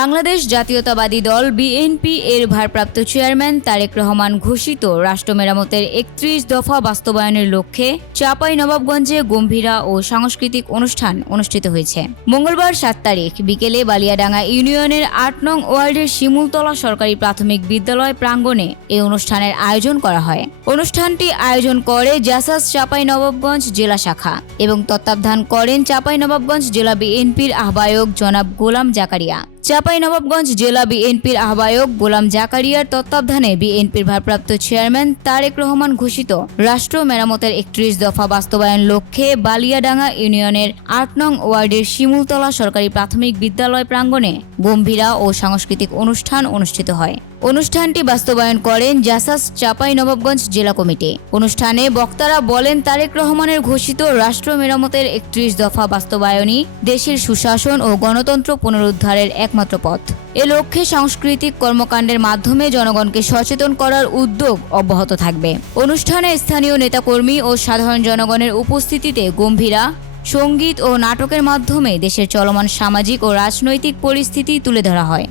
বাংলাদেশ জাতীয়তাবাদী দল বিএনপি এর ভারপ্রাপ্ত চেয়ারম্যান তারেক রহমান ঘোষিত রাষ্ট্র মেরামতের একত্রিশ দফা বাস্তবায়নের লক্ষ্যে চাপাই নবাবগঞ্জে গম্ভীরা ও সাংস্কৃতিক অনুষ্ঠান অনুষ্ঠিত হয়েছে। মঙ্গলবার সাত তারিখ বিকেলে বালিয়াডাঙ্গা ইউনিয়নের আট নং ওয়ার্ডের শিমুলতলা সরকারি প্রাথমিক বিদ্যালয় প্রাঙ্গণে এই অনুষ্ঠানের আয়োজন করা হয়। অনুষ্ঠানটি আয়োজন করে জাসাস চাপাই নবাবগঞ্জ জেলা শাখা এবং তত্ত্বাবধান করেন চাপাই নবাবগঞ্জ জেলা বিএনপির আহ্বায়ক জনাব গোলাম জাকারিয়া। চাপাই নবাবগঞ্জ জেলা বিএনপির আহ্বায়ক গোলাম জাকারিয়ার তত্ত্বাবধানে বিএনপির ভারপ্রাপ্ত চেয়ারম্যান তারেক রহমান ঘোষিত রাষ্ট্র মেরামতের একত্রিশ দফা বাস্তবায়ন লক্ষ্যে বালিয়াডাঙ্গা ইউনিয়নের আট নং ওয়ার্ডের শিমুলতলা সরকারি প্রাথমিক বিদ্যালয় প্রাঙ্গণে গম্ভীরা ও সাংস্কৃতিক অনুষ্ঠান অনুষ্ঠিত হয়। অনুষ্ঠানটি বাস্তবায়ন করেন জাসাস চাপাই নবাবগঞ্জ জেলা কমিটি। অনুষ্ঠানে বক্তারা বলেন, তারেক রহমানের ঘোষিত রাষ্ট্র মেরামতের একত্রিশ দফা বাস্তবায়নই দেশের সুশাসন ও গণতন্ত্র পুনরুদ্ধারের একমাত্র পথ। এ লক্ষ্যে সাংস্কৃতিক কর্মকাণ্ডের মাধ্যমে জনগণকে সচেতন করার উদ্যোগ অব্যাহত থাকবে। অনুষ্ঠানে স্থানীয় নেতাকর্মী ও সাধারণ জনগণের উপস্থিতিতে গম্ভীরা সংগীত ও নাটকের মাধ্যমে দেশের চলমান সামাজিক ও রাজনৈতিক পরিস্থিতি তুলে ধরা হয়।